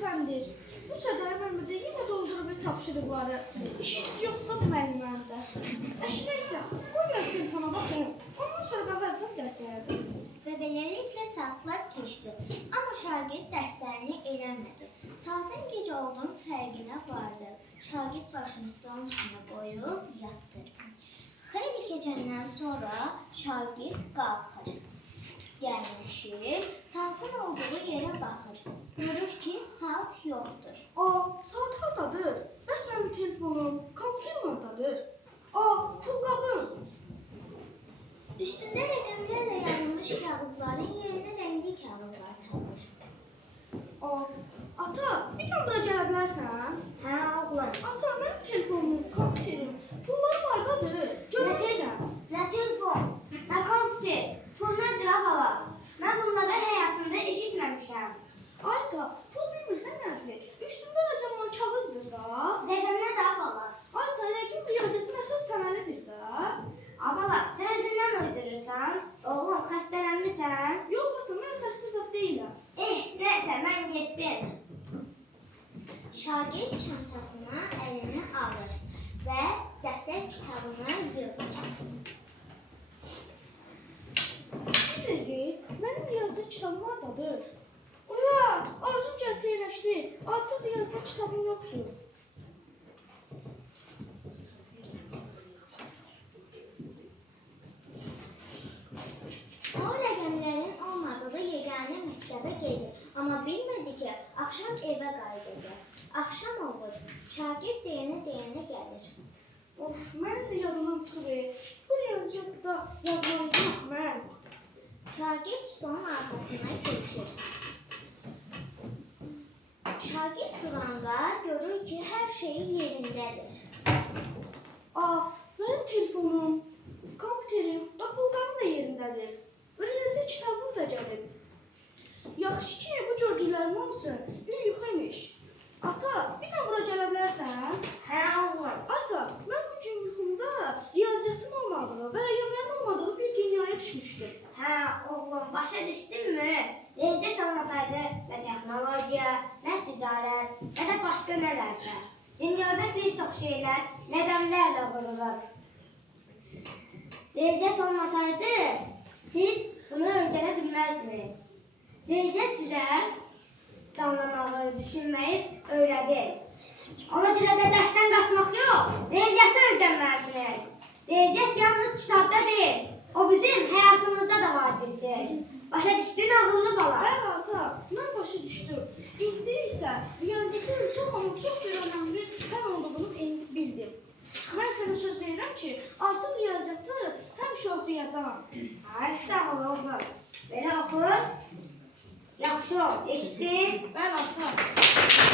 lütfendir. Bu sefer Mehmet'e yine doldurub tapşırıqları. İşiniz yoxdur bu müəllimlərdə. Neyse, buyurun telefona baxın. Ondan sonra qabartıb dərslərdir. Və beləliklə saatlar keçdi. Amma şagird dərslərini eləmədi. Saatin gec olduğunun fərqinə vardı. Şagird başını stolun üstünə qoyub yatdı. Xeyli keçəndən sonra şagird qalxır. Gəlmişir, saatın olduğu yerə baxır. Görür ki, saat yoxdur. Saat haradadır? Bəs mənim telefonum, kompüterim haradadır? Pulqabım. Üstündə rəqəmlərlə yazılmış kağızların yerinə rəngli kağızlar tapır. Ata, bir gün bura gələ bilərsən? Hə, oğlan. Ata, mənim telefonum, kompüterim, pullarım haradadır? Görürsən? Nə telefon, nə kompüter, pul nədir abala? Mən bunları həyatımda eşitməmişəm. Ata, pul bilmirsən nədir? Üstündə rəqəm olan kağızdır da. Rəqəm nədir abala? Ata, rəqəm riyaziyyatın əsas təməlidir da. Abala, sən özündən uydurursan. Oğlum, xəstələnmirsən? Yox, ata, mən xəstə zad deyiləm. Nəsə, mən getdim. Şagird çantasını əlinə alır və dəftər kitabını yığır. Mənim riyaziyyat kitabım haradadır? Ura, arzum gerçəkləşdi. Artıq riyaziyyat kitabım yoxdur. O rəqəmlərin olmadığı yeganə məktəbə gedir. Amma bilmədi ki, axşam evə qayıdacaq. Axşam olur, şagird deyənə gəlir. Mən yadımdan çıxıb. Bu riyaziyyatda yazmalıyım mən. Şagird stolun arxasına keçir. Şagird duranda görür ki, hər şey yerindədir. Mənim telefonum, kompüterim, pulqabım da yerindədir. Riyaziyyat kitabım da gəlib. Yaxşı ki, bu gördüklərim hamısı bir yuxu imiş. Ata, bir də bura gələ bilərsən? Hə, oğlum. Ata, mən bugün yuxumda riyaziyyatın olmadığı və rəqəmlərin olmadığı bir dünyaya düşmüşdüm. Hə, oğlum, başa düşdünmü? Riyaziyyat olmasaydı nə texnologiya, nə ticarət, nə də başqa nələrsə. Dünyada bir çox şeylər rəqəmlərlə qurulur. Riyaziyyat olmasaydı, siz bunu öyrənə bilməzdiniz. Riyaziyyat sizə damlamağı düşünməyib öyrədir. Ona görə də dərsdən qaçmaq yox, riyaziyyatı öyrənməlisiniz. Riyaziyyat yalnız kitabda deyil, o bizim həyatımızda da vacibdir. Başa düşdün ağıllı bala? Hə, ata, mən başa düşdüm. İndi isə riyaziyyatın çox bir önəmli həm olduğunu bildim. Mən sənə söz verirəm ki, artıq riyaziyyatı həmişə oxuyacağam. İşte oğlum. Belə oxu. Yaxşı ol, eşitdin? Bəli, ata.